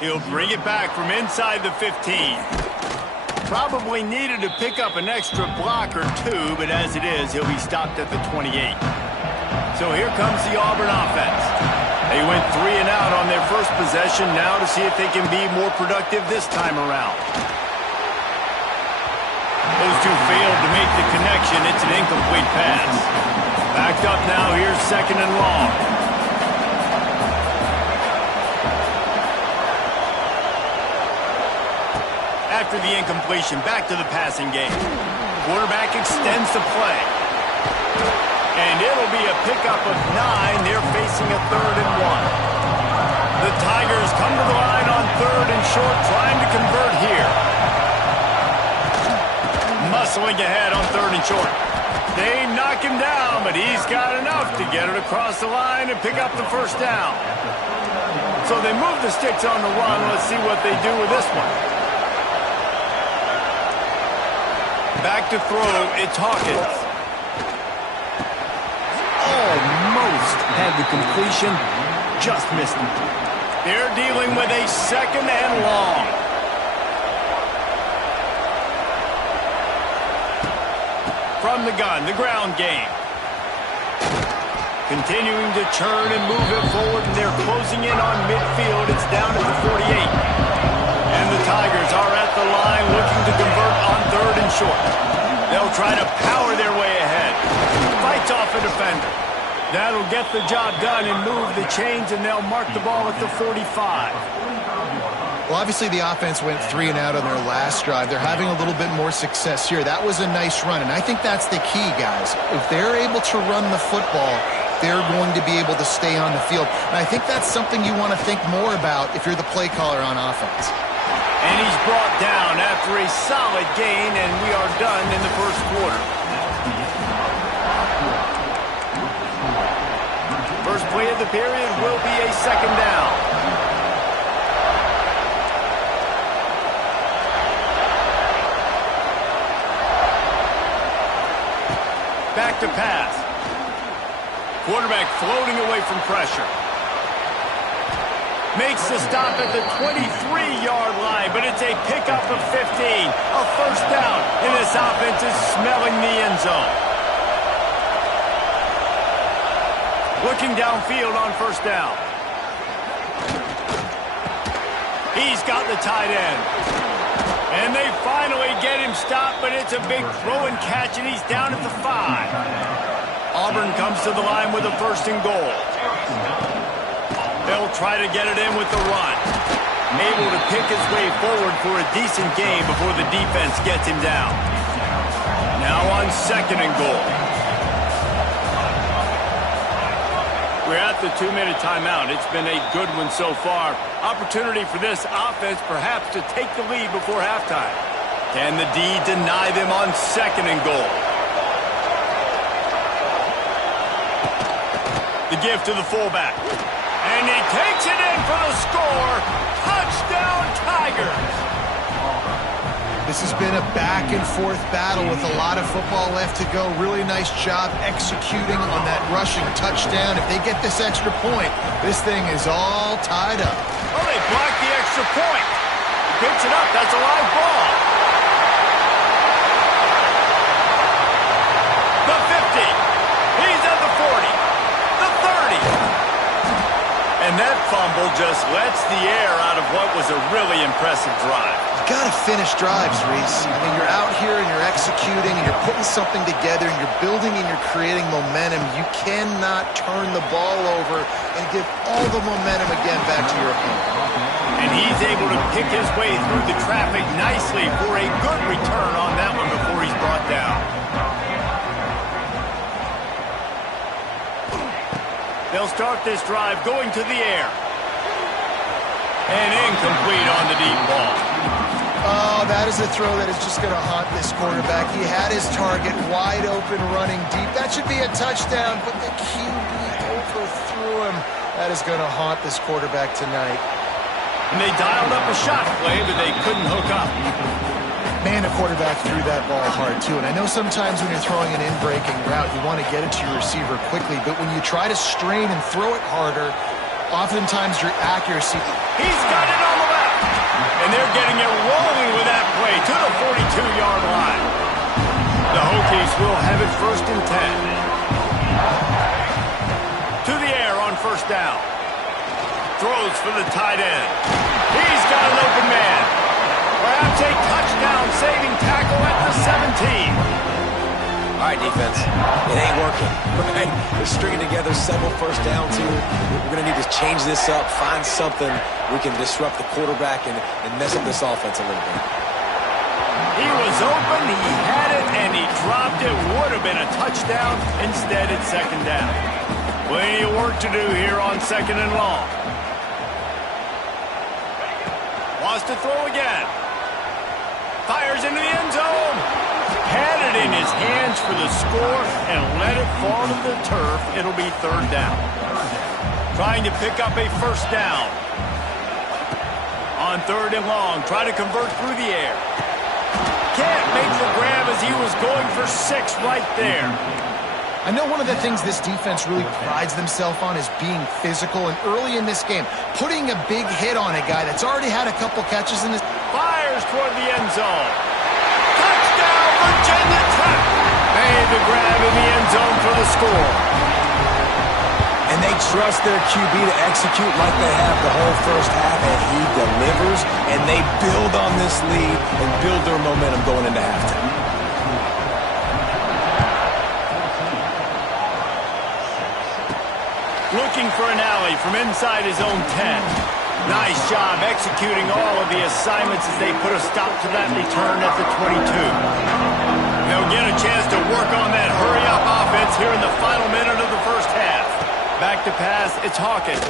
He'll bring it back from inside the 15. Probably needed to pick up an extra block or two, but as it is, he'll be stopped at the 28. So here comes the Auburn offense. They went 3 and out on their first possession, now to see if they can be more productive this time around. Those two failed to make the connection. It's an incomplete pass. Backed up now, here's 2nd and long. After the incompletion, back to the passing game. Quarterback extends the play. And it'll be a pickup of 9. They're facing a 3rd and 1. The Tigers come to the line on 3rd and short, trying to convert here. Muscling ahead on 3rd and short. They knock him down, but he's got enough to get it across the line and pick up the first down. So they move the sticks on the run. Let's see what they do with this one. Back to throw, it's Hawkins. Almost had the completion, just missed it. They're dealing with a 2nd and long. From the gun, the ground game. Continuing to churn and move it forward, and they're closing in on midfield. It's down at the 48. And the Tigers are at the line looking to convert on 3rd and short. They'll try to power their way ahead. Fights off a defender. That'll get the job done and move the chains, and they'll mark the ball at the 45. Well, obviously the offense went 3 and out on their last drive. They're having a little bit more success here. That was a nice run, and I think that's the key, guys. If they're able to run the football, they're going to be able to stay on the field. And I think that's something you want to think more about if you're the play caller on offense. And he's brought down after a solid gain, and we are done in the first quarter. First play of the period will be a 2nd down. Back to pass. Quarterback floating away from pressure. Makes the stop at the 23-yard line, but it's a pickup of 15. A first down, and this offense is smelling the end zone. Looking downfield on first down. He's got the tight end. And they finally get him stopped, but it's a big throw and catch, and he's down at the 5. Auburn comes to the line with a 1st and goal. They'll try to get it in with the run. Able to pick his way forward for a decent game before the defense gets him down. Now on 2nd and goal. We're at the 2-minute timeout. It's been a good one so far. Opportunity for this offense perhaps to take the lead before halftime. Can the D deny them on 2nd and goal? The give to the fullback. And he takes it in for the score. Touchdown, Tigers. This has been a back-and-forth battle with a lot of football left to go. Really nice job executing on that rushing touchdown. If they get this extra point, this thing is all tied up. Oh, they blocked the extra point. He picks it up. That's a live ball. The 50. He's at the 40. The 30. And that fumble just lets the air out of what was a really impressive drive. You got to finish drives, Reese. I mean, you're out here and you're executing and you're putting something together and you're building and you're creating momentum. You cannot turn the ball over and give all the momentum again back to your opponent. And he's able to pick his way through the traffic nicely for a good return on that one before he's brought down. They'll start this drive going to the air. And incomplete on the deep ball. Oh, that is a throw that is just going to haunt this quarterback. He had his target wide open running deep. That should be a touchdown, but the QB overthrew him. That is going to haunt this quarterback tonight. And they dialed up a shot play, but they couldn't hook up. Man, the quarterback threw that ball hard, too. And I know sometimes when you're throwing an in-breaking route, you want to get it to your receiver quickly. But when you try to strain and throw it harder, oftentimes your accuracy... He's got it on the And they're getting it rolling with that play to the 42-yard line. The Hokies will have it 1st and 10. To the air on 1st down. Throws for the tight end. He's got an open man. Perhaps a touchdown-saving tackle at the 17. All right, defense, it ain't working, right? We're stringing together several 1st downs here. We're going to need to change this up, find something we can disrupt the quarterback and mess up this offense a little bit. He was open, he had it, and he dropped it. Would have been a touchdown. Instead, it's 2nd down. Plenty of work to do here on 2nd and long. Wants to throw again. Fires into the end zone. Had it in his hands for the score and let it fall to the turf. It'll be 3rd down. Trying to pick up a 1st down. On 3rd and long, try to convert through the air. Can't make the grab as he was going for 6 right there. I know one of the things this defense really prides themselves on is being physical, and early in this game, putting a big hit on a guy that's already had a couple catches in his... Fires toward the end zone. Touchdown, Virginia Tech. Made the grab in the end zone for the score. And they trust their QB to execute like they have the whole 1st half, and he delivers, and they build on this lead and build their momentum going into halftime. Looking for an alley from inside his own 10. Nice job executing all of the assignments as they put a stop to that return at the 22. They'll get a chance to work on that hurry-up offense here in the final minute of the 1st half. Back to pass, it's Hawkins.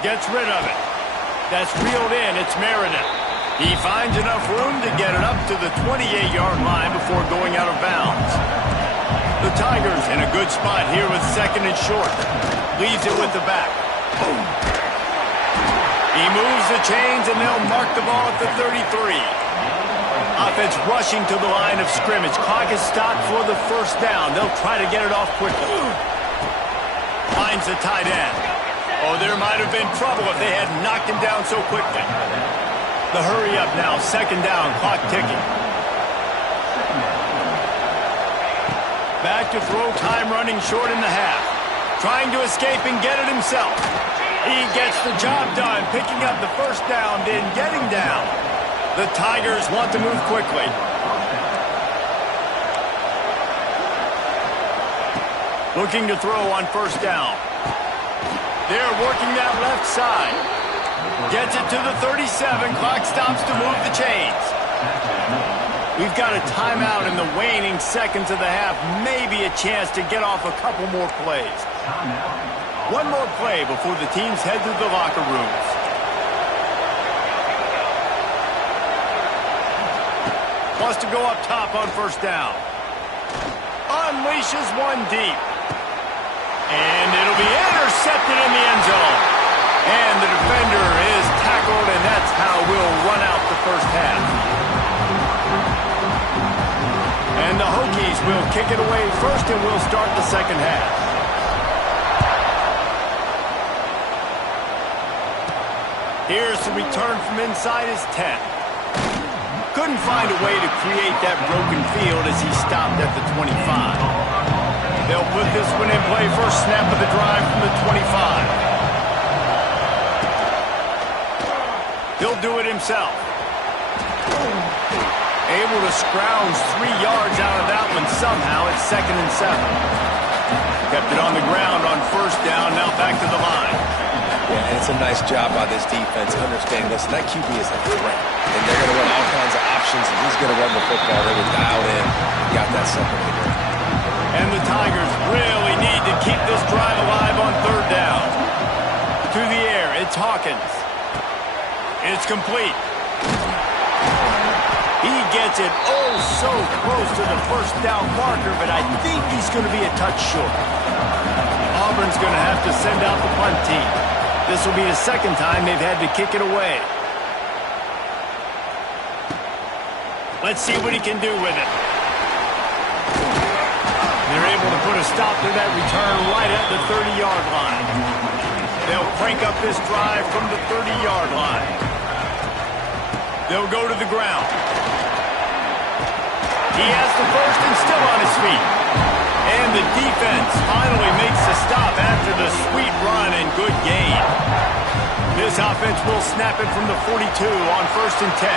Gets rid of it. That's reeled in, it's Meredith. He finds enough room to get it up to the 28-yard line before going out of bounds. The Tigers in a good spot here with 2nd and short. Leaves it with the back. He moves the chains, and they'll mark the ball at the 33. Offense rushing to the line of scrimmage. Clock is stopped for the 1st down. They'll try to get it off quickly. Finds the tight end. Oh, there might have been trouble if they had knocked him down so quickly. The hurry up now. 2nd down. Clock ticking. Back to throw, time running short in the half. Trying to escape and get it himself. He gets the job done, picking up the 1st down, then getting down. The Tigers want to move quickly. Looking to throw on 1st down. They're working that left side. Gets it to the 37. Clock stops to move the chains. We've got a timeout in the waning seconds of the half. Maybe a chance to get off a couple more plays. One more play before the teams head to the locker rooms. Wants to go up top on 1st down. Unleashes one deep. And it'll be intercepted in the end zone. And the defender is tackled, and that's how we'll run out the 1st half. And the Hokies will kick it away first, and we'll start the 2nd half. Here's the return from inside his 10. Couldn't find a way to create that broken field as he stopped at the 25. They'll put this one in play. First snap of the drive from the 25. He'll do it himself. Able to scrounge 3 yards out of that one somehow. It's 2nd and 7. Kept it on the ground on 1st down. Now back to the line. Yeah, and it's a nice job by this defense understanding, listen, that QB is a threat, and they're going to run all kinds of options, and he's going to run the football. They were dialed in. Got that separately there. And the Tigers really need to keep this drive alive on 3rd down. To the air, it's Hawkins. It's complete. He gets it oh so close to the 1st down marker, but I think he's going to be a touch short. Auburn's going to have to send out the punt team. This will be the 2nd time they've had to kick it away. Let's see what he can do with it. They're able to put a stop to that return right at the 30-yard line. They'll crank up this drive from the 30-yard line. They'll go to the ground. He has the first and still on his feet. And the defense finally makes the stop after the sweet run and good gain. This offense will snap it from the 42 on 1st and 10.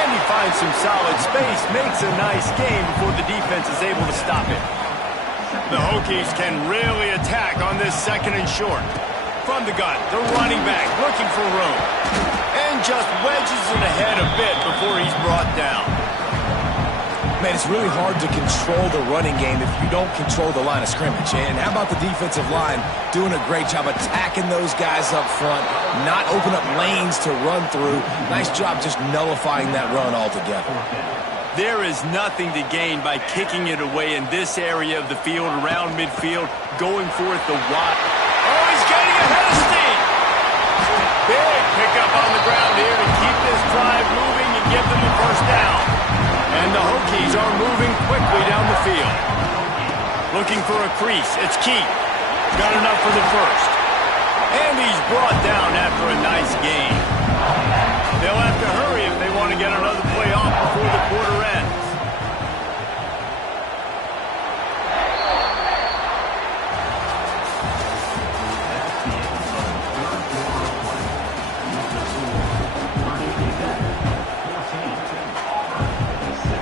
And he finds some solid space, makes a nice gain before the defense is able to stop it. The Hokies can really attack on this 2nd and short. From the gun, the running back looking for room. And just wedges it ahead a bit before he's brought down. Man, it's really hard to control the running game if you don't control the line of scrimmage. And how about the defensive line doing a great job attacking those guys up front, not open up lanes to run through. Nice job just nullifying that run altogether. There is nothing to gain by kicking it away in this area of the field around midfield, going for it the wide. Oh, he's getting ahead of steam. Big pickup on the ground here to keep this drive moving and give them the first down. And the Hokies are moving quickly down the field. Looking for a crease. It's Keith. Got enough for the first. And he's brought down after a nice gain. They'll have to hurry if they want to get another play off before the quarter ends.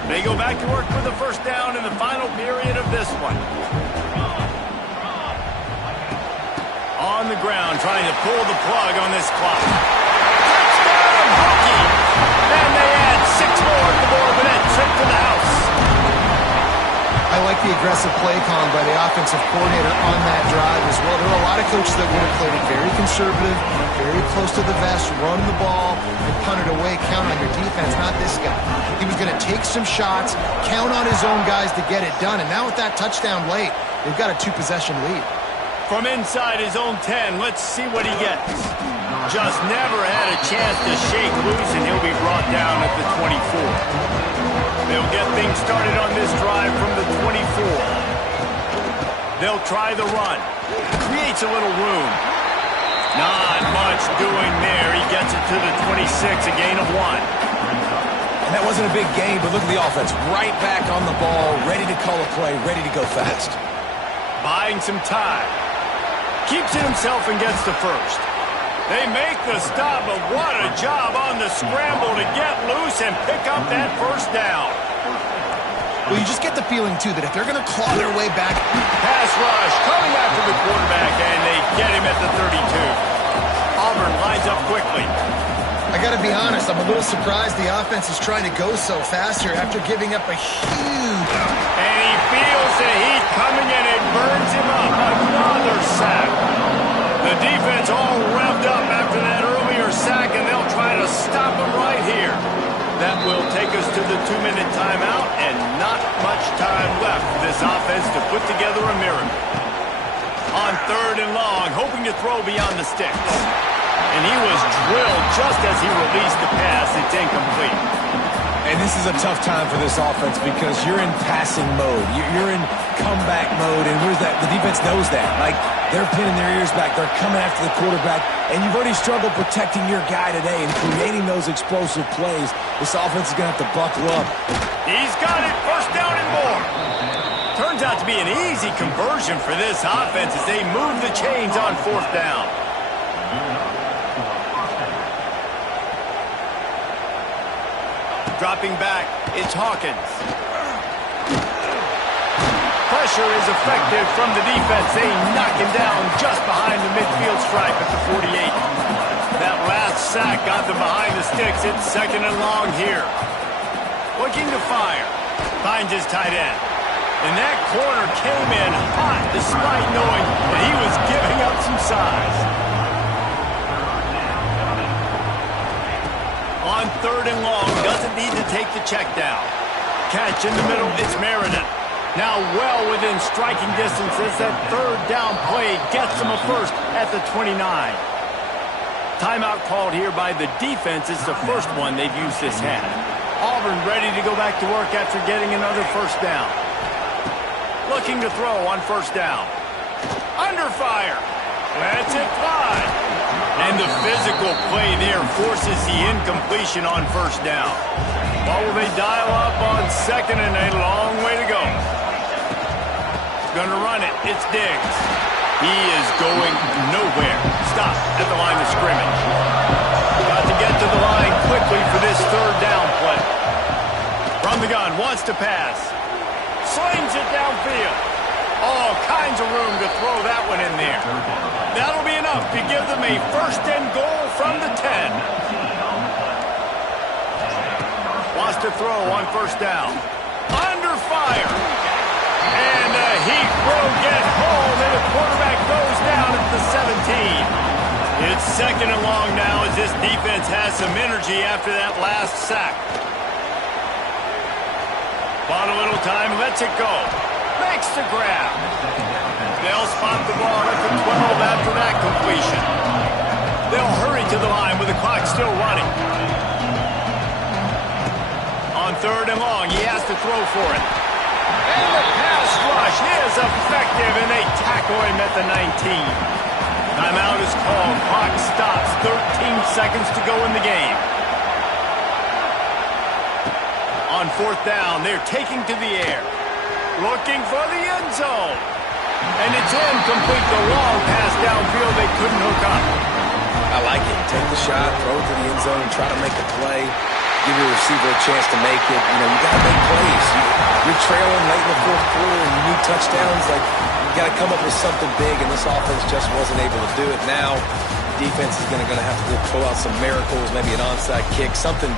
They go back to work for the first down in the final period of this one. On the ground, trying to pull the plug on this clock. Touchdown, Hokies! And they add 6 more at the board with that trip to the house. I like the aggressive play calling by the offensive coordinator on that drive as well. There are a lot of coaches that would have played it very conservative, very close to the vest, run the ball, and punt it away, count on your defense. Not this guy. He was going to take some shots, count on his own guys to get it done. And now with that touchdown late, they've got a 2-possession lead. From inside his own 10, let's see what he gets. Just never had a chance to shake loose, and he'll be brought down at the 24. They'll get things started on this drive from the 24. They'll try the run. Creates a little room. Not much doing there. He gets it to the 26, a gain of 1. And that wasn't a big gain, but look at the offense. Right back on the ball, ready to call a play, ready to go fast. Buying some time. Keeps it himself and gets the first. They make the stop, but what a job on the scramble to get loose and pick up that first down. Well, you just get the feeling, too, that if they're going to claw their way back. Pass rush coming after the quarterback, and they get him at the 32. Auburn lines up quickly. I got to be honest, I'm a little surprised the offense is trying to go so fast here after giving up a huge. And he feels the heat coming, and it burns him up. Another sack. The defense all revved up after that earlier sack, and they'll try to stop him right here. That will take us to the 2-minute timeout, and not much time left for this offense to put together a miracle. On 3rd and long, hoping to throw beyond the sticks. And he was drilled just as he released the pass. It's incomplete. And this is a tough time for this offense because you're in passing mode. You're in comeback mode, and where's that? The defense knows that. Like, they're pinning their ears back. They're coming after the quarterback, and you've already struggled protecting your guy today and creating those explosive plays. This offense is going to have to buckle up. He's got it. First down and more. Turns out to be an easy conversion for this offense as they move the chains on 4th down. Dropping back, it's Hawkins. Pressure is effective from the defense. They knock him down just behind the midfield stripe at the 48. That last sack got them behind the sticks. It's 2nd and long here. Looking to fire. Finds his tight end. And that corner came in hot despite knowing that he was giving up some size. On 3rd and long, doesn't need to take the check down. Catch in the middle, it's Meriden. Now well within striking distance as that 3rd down play gets them a first at the 29. Timeout called here by the defense. It's the first one they've used this half. Auburn ready to go back to work after getting another first down. Looking to throw on 1st down. Under fire. Lets it fly. And the physical play there forces the incompletion on first down. What will they dial up on second and a long way to go? Going to run it. It's Diggs. He is going nowhere. Stop at the line of scrimmage. Got to get to the line quickly for this third down play. From the gun, wants to pass. Slings it downfield. All kinds of room to throw that one in there. That'll be enough to give them a first and goal from the 10. Wants to throw on first down. Under fire. And he will get home, and the quarterback goes down at the 17. It's second and long now as this defense has some energy after that last sack. Bought a little time, lets it go. Makes the grab. They'll spot the ball at the 12 after that completion. They'll hurry to the line with the clock still running. On third and long, he has to throw for it. And the pass rush is effective, and they tackle him at the 19. Timeout is called. Clock stops. 13 seconds to go in the game. On fourth down, they're taking to the air. Looking for the end zone. And it's incomplete. The long pass downfield they couldn't hook up. I like it. Take the shot, throw it to the end zone, and try to make a play. Give your receiver a chance to make it. You know, you got to make plays. You're trailing late in the fourth quarter and you need touchdowns. Like, you got to come up with something big, and this offense just wasn't able to do it. Now, defense is going to have to pull out some miracles, maybe an onside kick, something